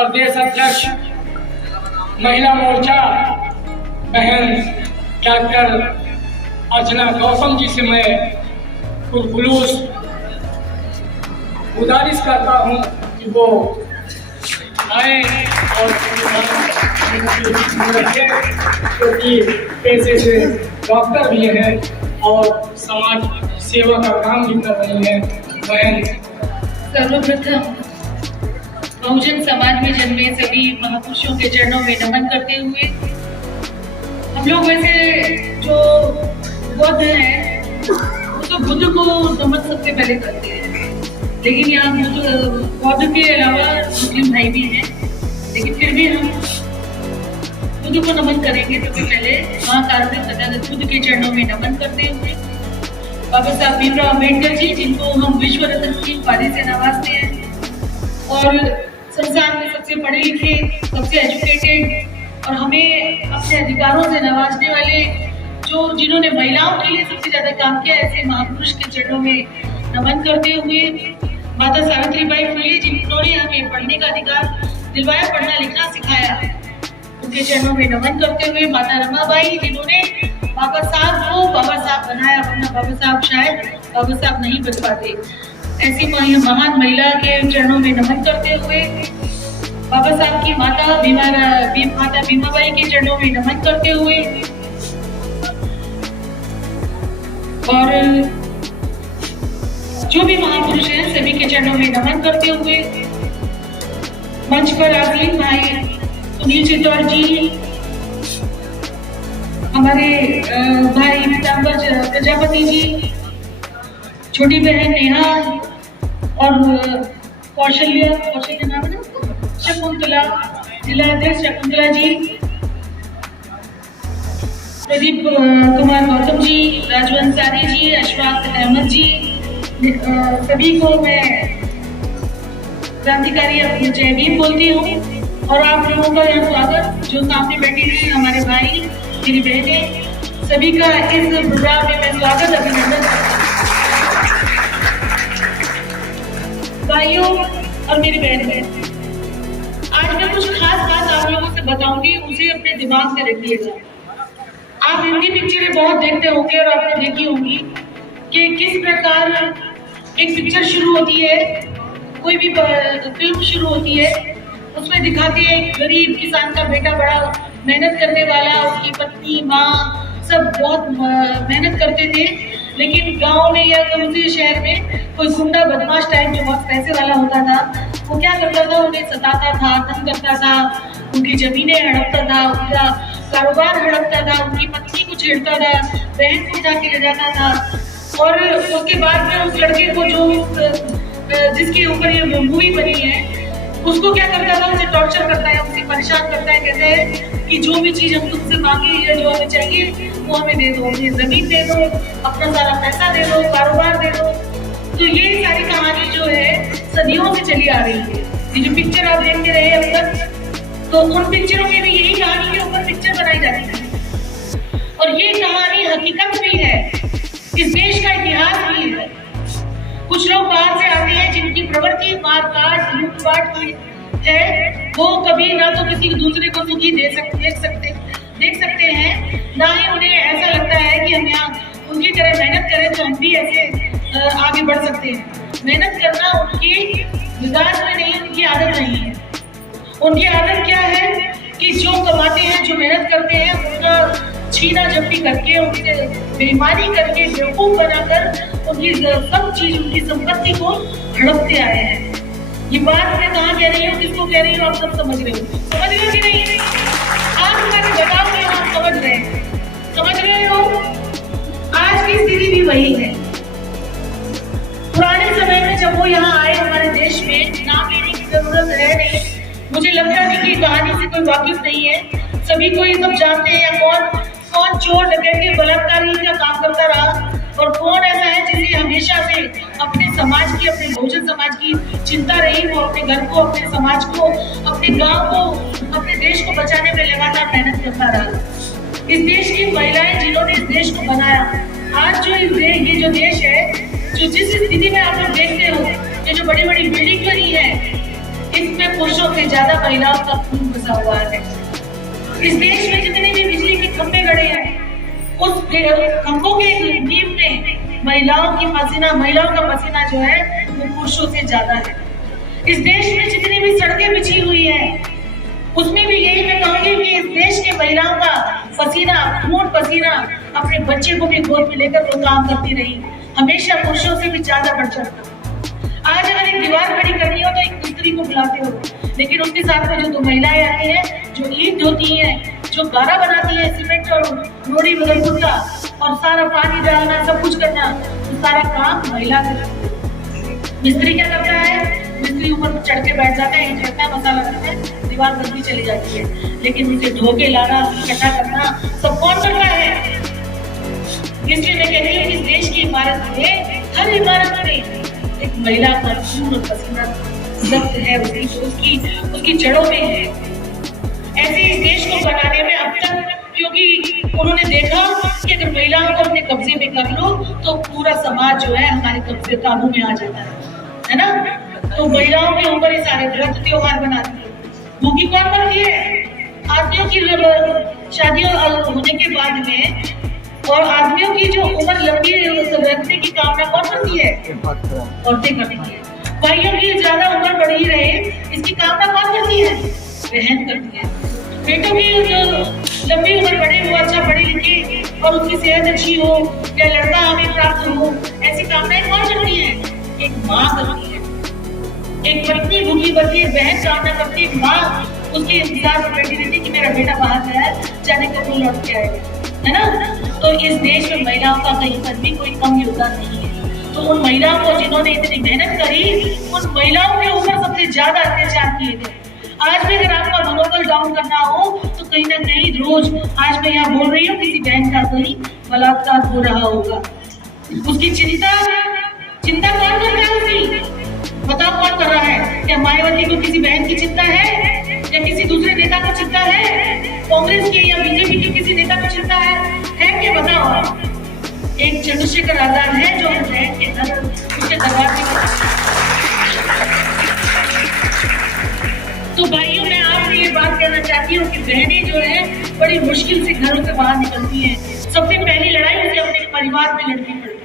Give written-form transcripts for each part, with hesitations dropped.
प्रदेश अध्यक्ष महिला मोर्चा बहन डॉक्टर अर्चना गौतम जी से मैं खुलूस गुजारिश करता हूँ कि वो आए और क्योंकि पैसे से डॉक्टर भी हैं और समाज सेवा का काम भी कर रही हैं। बहन, सर्वप्रथम बहुजन समाज में जन्मे सभी महापुरुषों के चरणों में नमन करते हुए, हम लोग वैसे जो बौद्ध हैं वो तो बुद्ध को नमन सबसे पहले करते हैं, लेकिन यहाँ बौद्ध के अलावा मुस्लिम भाई भी हैं, लेकिन फिर भी हम बुद्ध को नमन करेंगे। तो पहले महाकारुणिक तथागत बुद्ध के चरणों में नमन करते हुए बाबा साहब भीमराव अम्बेडकर जी, जिनको हम विश्व रत्न की उपाधि से नवाजते हैं और संसार में सबसे पढ़े लिखे, सबसे एजुकेटेड और हमें अपने अधिकारों से नवाजने वाले जिन्होंने महिलाओं के लिए सबसे ज्यादा काम किया, ऐसे महापुरुष के चरणों में नमन करते हुए माता सावित्रीबाई फुले, जिन्होंने हमें पढ़ने का अधिकार दिलवाया, पढ़ना लिखना सिखाया, उनके चरणों में नमन करते हुए माता रमाबाई, जिन्होंने बाबा साहब को बाबा साहब बनाया, वरना बाबा साहब शायद बाबा साहब नहीं बन पाते, ऐसी महान महिला के चरणों में नमन करते हुए बाबा साहब की माता भीमाबाई के चरणों में नमन करते हुए और जो भी महापुरुष हैं सभी के चरणों में नमन करते हुए मंच पर आसीन भाई सुनील चित्तौड़ जी, हमारे भाई पीताम्बर प्रजापति जी, छोटी बहन नेहा और कौशल्य नाम है ना, शकुंतला, जिला अध्यक्ष शकुंतला जी, प्रदीप कुमार गौतम जी, राजू अंसारी जी, अशफाक अहमद जी, सभी को मैं क्रांतिकारी जय भीम बोलती हूँ। और आप लोगों का यहाँ स्वागत, जो सामने बैठे हैं हमारे भाई, मेरी बहनें, सभी का इस प्रोग्राम में मैं स्वागत अभिनंदन भाइयों और मेरी बहनें। आज मैं कुछ खास बात आप लोगों से बताऊंगी, उसे अपने दिमाग में रखिएगा। आप हिंदी पिक्चरें बहुत देखते होंगे और आपने देखी होंगी कि किस प्रकार एक पिक्चर शुरू होती है, कोई भी फिल्म शुरू होती है, उसमें दिखाते हैं एक गरीब किसान का बेटा बड़ा मेहनत करने वाला, उसकी पत्नी, माँ सब बहुत मेहनत करते थे, लेकिन गांव में या किसी शहर में कोई गुंडा बदमाश टाइप जो बहुत पैसे वाला होता था, वो क्या करता था, उन्हें सताता था, तंग करता था, उनकी जमीनें हड़पता था, उनका कारोबार हड़पता था, उनकी पत्नी को छेड़ता था, बहन को जाके ले जाता था और उसके बाद में उस लड़के को जिसके ऊपर ये मूवी बनी है, उसको क्या करता था, उसे टॉर्चर करता है, उसे परेशान करता है, कहते हैं कि जो भी चीज हम तुमसे मांगे या जो हमें चाहिए वो हमें दे दो, हमें जमीन दे दो, अपना सारा पैसा दे दो, कारोबार दे दो। तो ये सारी कहानी जो है सदियों से चली आ रही है। ये जो पिक्चर आप देखते रहे अब तक, तो उन पिक्चरों में भी यही कहानी के ऊपर पिक्चर बनाई जाती है और ये कहानी हकीकत भी है, इस देश का इतिहास भी है। कुछ लोग बाहर से आते हैं जिनकी प्रवृत्ति मारकाट, लूटपाट की है, वो कभी ना तो किसी दूसरे को सुखी देख सकते हैं, ना ही उन्हें ऐसा लगता है कि हम यहाँ उनकी तरह मेहनत करें तो हम भी ऐसे आगे बढ़ सकते हैं। मेहनत करना उनकी मिजाज में नहीं, उनकी आदत नहीं है। उनकी आदत क्या है कि जो कमाते हैं, जो मेहनत करते हैं, उनका छीना झपटी करके, उनसे बेईमानी करके, बेवकूफ बनाकर उनकी सब चीज, उनकी संपत्ति को हड़पते आए हैं। ये बात मैं कहाँ कह रही हूँ, किसको कह रही हूँ, आप सब समझ रहे हो कि नहीं? आप मैंने बताओ कि आप समझ रहे हो। आज की स्थिति भी वही है। पुराने समय में जब वो यहाँ आए हमारे देश में, नाम लेने की जरूरत है नहीं, मुझे लगता नहीं कि कहानी से कोई वाकिफ नहीं है, सभी को ये सब जानते हैं, कौन चोर डकैती बलात्कारी का काम करता रहा और कौन ऐसा है जिसे हमेशा से अपने समाज की, अपने बहुजन समाज की चिंता रही, वो अपने घर को, अपने समाज को, अपने गांव को, अपने देश को बचाने में लगातार मेहनत करता रहा। इस देश की महिलाएं जिन्होंने इस देश को बनाया, आज जो ये जो देश है, जो जिस स्थिति में आप लोग देखते हो, ये जो बड़ी बड़ी बिल्डिंग बनी है, इसमें पुरुषों से ज्यादा महिलाओं का खून बसा हुआ है। इस देश में जितने भी बिजली के खंभे गड़े हैं, उस खंभों के नींव में महिलाओं का पसीना जो है वो पुरुषों से ज्यादा है। इस देश में जितनी भी सड़कें बिछी हुई है, उसमें भी यही मैं कहूंगी कि इस देश के महिलाओं का पसीना, खून पसीना अपने बच्चे को भी गोद में लेकर वो काम करती रही, हमेशा पुरुषों से भी ज्यादा बढ़ चढ़कर। आज अगर एक दीवार खड़ी करनी हो तो एक मिस्त्री को बुलाते हो, लेकिन उसके साथ में जो दो महिलाएं आती हैं, जो ईंट ढोती हैं, जो गारा बनाती है, सीमेंट और रोड़ी बदलपुर का, और सारा पानी डालना, सब कुछ करना, तो सारा काम महिला करती है। मिस्त्री क्या करता है? मिस्त्री ऊपर चढ़ के बैठ जाता है, ईंट रखता है, मसाला रखता है, दीवार बनती चली जाती है। लेकिन उसे ढो के लाना, इकट्ठा करना सब कौन कर रहा है? इसलिए मैं कहती हूँ कि इस देश की इमारत में, हर इमारत में एक महिला का खून और पसीना जब्त है, उसकी जड़ों में है। ऐसे इस देश को बनाने में अब तक, क्योंकि उन्होंने देखा कि अगर महिलाओं को अपने कब्जे में कर लो तो पूरा समाज जो है हमारे कब्जे काबू में आ जाता है ना? तो महिलाओं के ऊपर ये सारे व्रत त्योहार बनाती है। भूखी कौन बनती है? आदमियों की शादियों होने के बाद में, और आदमियों की जो उम्र लंबी रखने की कामना कौन करती है? औरतें करती है। भाइयों की ज्यादा उम्र बढ़ी रहे, इसकी कामना कौन करती है? बहन करती है। बेटों की जो लंबी उम्र बढ़े, वो अच्छा पढ़े लिखे और उसकी सेहत अच्छी हो, या लड़का हमें प्राप्त हो, ऐसी कामनाएं कौन करती है? एक माँ करती है। एक पत्नी भूखी बनती है, बहन कामना करती है, माँ उसके इंतजार में बैठी रहती है कि मेरा बेटा बाहर गया है, जाने कब वो लौट के आएगा, है ना? तो इस देश में महिलाओं का कहीं पर भी कोई कम योगदान नहीं है। तो उन महिलाओं को जिन्होंने इतनी मेहनत करी, उन महिलाओं के ऊपर सबसे ज्यादा अत्याचार किए गए। आज भी अगर आपका मनोबल डाउन करना हो तो कहीं ना कहीं रोज, आज मैं यहाँ बोल रही हूँ, किसी बहन का कहीं बलात्कार हो रहा होगा, उसकी चिंता कौन कर रहा है? उसकी बताओ कौन कर रहा है? क्या मायावती को किसी बहन की चिंता है, या किसी दूसरे नेता को चिंता है? कांग्रेस के या बीजेपी के किसी नेता को चिंता है क्या? बताओ। एक चंद्रशेखर आजाद है जो बहन के घर उसके दरबार में। तो भाइयों, मैं आपसे ये बात कहना चाहती हूँ कि बहनें जो है बड़ी मुश्किल से घरों से बाहर निकलती हैं। सबसे पहली लड़ाई उसे अपने परिवार में लड़नी पड़ती है।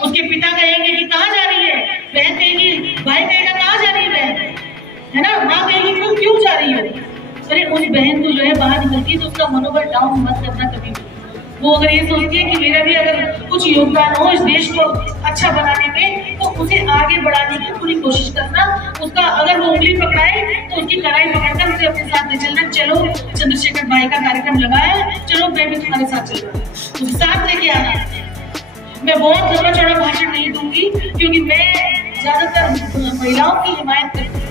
उसके पिता कहेंगे कि कहाँ जा रही है, बहन कहेगी, भाई कहेगा कहाँ जा रही है बहन, है ना? माँ कहेगी तुम क्यों जा रही हो? अरे उस बहन को जो है बाहर निकलती है तो उसका मनोबल डाउन मत करना कभी भी। वो अगर ये सोचती है कि मेरा भी अगर कुछ योगदान हो इस देश को अच्छा बनाने में, तो उसे आगे बढ़ाने की पूरी कोशिश करना। उसका अगर वो उंगली पकड़ाए तो उसकी कलाई पकड़कर उसे अपने साथ ले चलना। चलो चंद्रशेखर भाई का कार्यक्रम लगाया, चलो मैं भी तुम्हारे साथ चल रहा हूँ, उसे साथ लेके आना। मैं बहुत लंबा चौड़ा भाषण नहीं दूंगी, क्योंकि मैं ज्यादातर महिलाओं की हिमायत करती हूँ।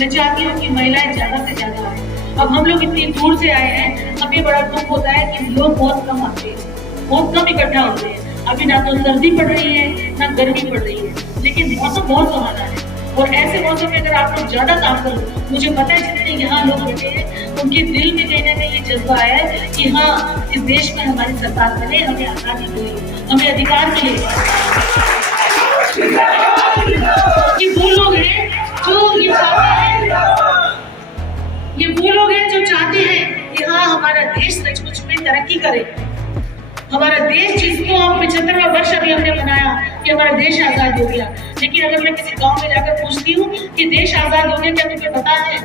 मैं चाहती हूँ कि महिलाएं ज्यादा से ज्यादा आए। अब हम लोग इतनी दूर से आए हैं, हमें बड़ा दुख होता है कि लोग बहुत कम आते हैं, बहुत कम इकट्ठा होते हैं। अभी ना तो सर्दी पड़ रही है ना गर्मी पड़ रही है, लेकिन मौसम बहुत सुहाना है। और ऐसे मौसम में अगर आप लोग ज्यादा काम करो, मुझे पता है जितने यहाँ लोग बैठे हैं उनके दिल में कहीं ना कहीं ये जज्बा है कि हाँ, इस देश में हमारी सरकार बने, हमें आजादी मिले, हमें अधिकार मिले। ये वो लोग हैं जो ये वो लोग हैं जो चाहते हैं कि हाँ, हमारा देश सचमुच में तरक्की करे। हमारा देश जिसको हम 75वां वर्ष अभी हमने मनाया कि हमारा देश आजाद हो गया, लेकिन अगर मैं किसी गांव में जाकर पूछती हूँ कि देश आजाद हो गया क्या तुम्हें पता है,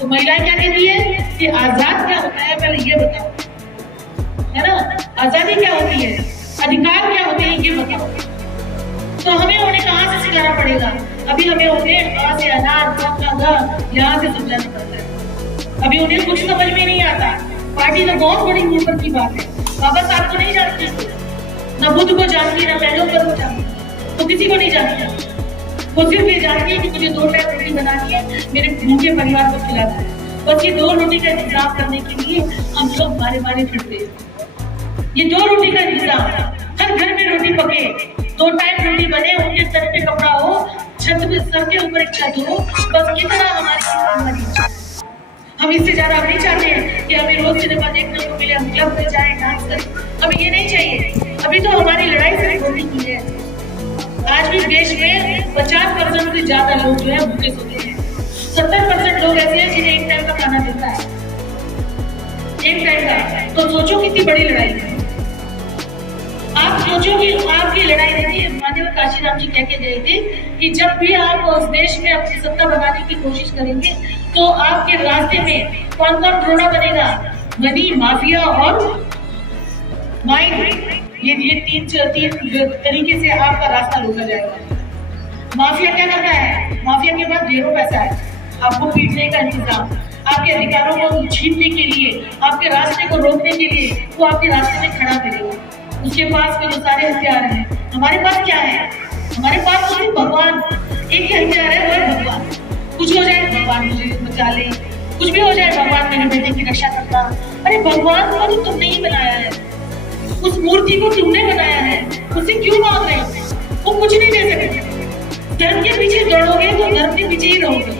तो महिलाएं क्या कहती है कि आजाद क्या होता है पहले ये बताओ, है ना? आजादी क्या होती है, अधिकार क्या होते हैं ये बताओ। तो हमें उन्हें कहाँ से सिखाना पड़ेगा? अभी हमें उन्हें आ से अनार यहाँ से समझाना पड़ता है। अभी उन्हें कुछ समझ में नहीं आता। पार्टी तो बहुत बड़ी ऊपर की बात है। बाबा साहब को नहीं जानती, न बुद्ध को जानती, न पैगंबर को जानती, तो किसी को नहीं जानती। वो सिर्फ ये जानती है कि मुझे 2 टाइम रोटी बनानी है, मेरे भूखे परिवार को खिलाना है। बस ये 2 रोटी का इंतजाम करने के लिए हम लोग मारे फिरते हैं। ये 2 रोटी का इंतजाम, हर घर में रोटी पके, 2 टाइम रोटी बने, उनके सर पे कपड़ा हो, छत पे सर के ऊपर एक छत हो, बस कितना हमारी इच्छा है। हम इससे ज्यादा नहीं चाहते हैं कि हमें रोज सिनेमा देखने को मिले, हम क्लब में जाएं, डांस करें, हमें ये नहीं चाहिए। अभी तो हमारी लड़ाई सिर्फ रोटी की है। आज भी देश में 50% से ज्यादा लोग जो है भूखे सोते हैं। 70% लोग ऐसे हैं जिन्हें एक टाइम का खाना मिलता है, एक टाइम का। तो सोचो कितनी बड़ी लड़ाई है। आप सोचो कि आपकी लड़ाई देखिए, माननीय काशीराम जी कह के गए थे कि जब भी आप उस देश में अपनी सत्ता बनाने की कोशिश करेंगे तो आपके रास्ते में कौन कौन रोड़ा बनेगा? मनी, माफिया और माइंड। ये तीन तरीके से आपका रास्ता रोका जाएगा। माफिया क्या करता है? माफिया के पास ढेरों पैसा है, आपको पीटने का इंतजाम, आपके अधिकारों को छीनने के लिए, आपके रास्ते को रोकने के लिए वो आपके रास्ते में खड़ा करेगा। उसके पास में जो सारे हथियार हैं, हमारे पास क्या है? हमारे पास तो सिर्फ भगवान, एक ही हथियार है, वो है भगवान। कुछ हो जाए भगवान मुझे बचा ले, कुछ भी हो जाए भगवान मेरे बेटे की रक्षा करता। अरे भगवान को तो तुमने ही बनाया है, उस मूर्ति को तुमने बनाया है, उससे क्यों मांग रहे हो? वो कुछ नहीं दे सकते। धर्म के पीछे दौड़ोगे तो धर्म के पीछे ही रहोगे,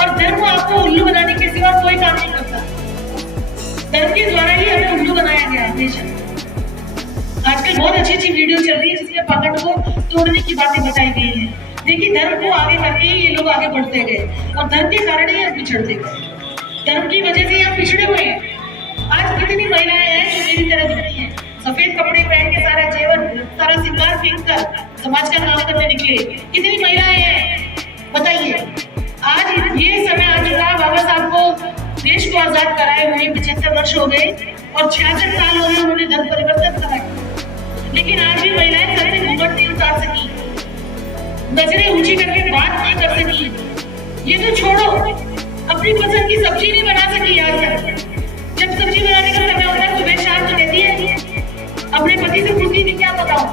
और धर्म आपको उल्लू बनाने के सिवा कोई काम नहीं करता। धर्म के द्वारा ही हमें उल्लू बनाया गया हमेशा। आजकल बहुत अच्छी अच्छी वीडियो चल रही है जिसमें पकड़ को तोड़ने की बातें बताई गई है। देखिए, धर्म को आगे करके ही ये लोग आगे बढ़ते गए, और धर्म के कारण ही हम पिछड़ते गए। धर्म की वजह से हम पिछड़े हुए हैं। आज कितनी महिलाएं हैं जो मेरी तरह दिख रही हैं, सफेद कपड़े पहन के, सारा जेवर, सारा श्रृंगार फेंक कर समाज का काम करने निकले। कितनी महिलाएं हैं बताइए। आज ये समय आ चुका, बाबा साहब को देश को आजाद कराए हुए 75 वर्ष हो गए और 66 साल हो गए उन्होंने धर्म परिवर्तन कराया, लेकिन आज भी महिलाएं सर से घूंघट नहीं उतार सकी, नजरें ऊंची करके बात नहीं कर सकी। ये तो छोड़ो, अपनी पसंद की सब्जी नहीं बना सकी आज तक। जब सब्जी बनाने का समय होता है सुबह शाम तो कहती है अपने पति से पूछती थी क्या बताओ।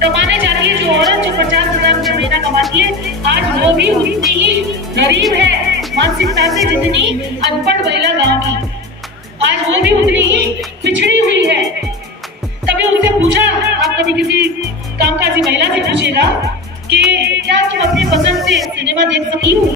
कमाने जाती है जो औरत जो 50,000 रुपये महीना कमाती है, आज वो भी उतनी ही गरीब है मानसिकता से जितनी अनपढ़ महिला गांव की। आज वो भी उतनी ही पिछड़ी हुई है। कभी उनसे पूछा, आप कभी किसी कामकाजी महिला से पूछेगा कि क्या तुम अपनी पसंद से सिनेमा देख सकी हो?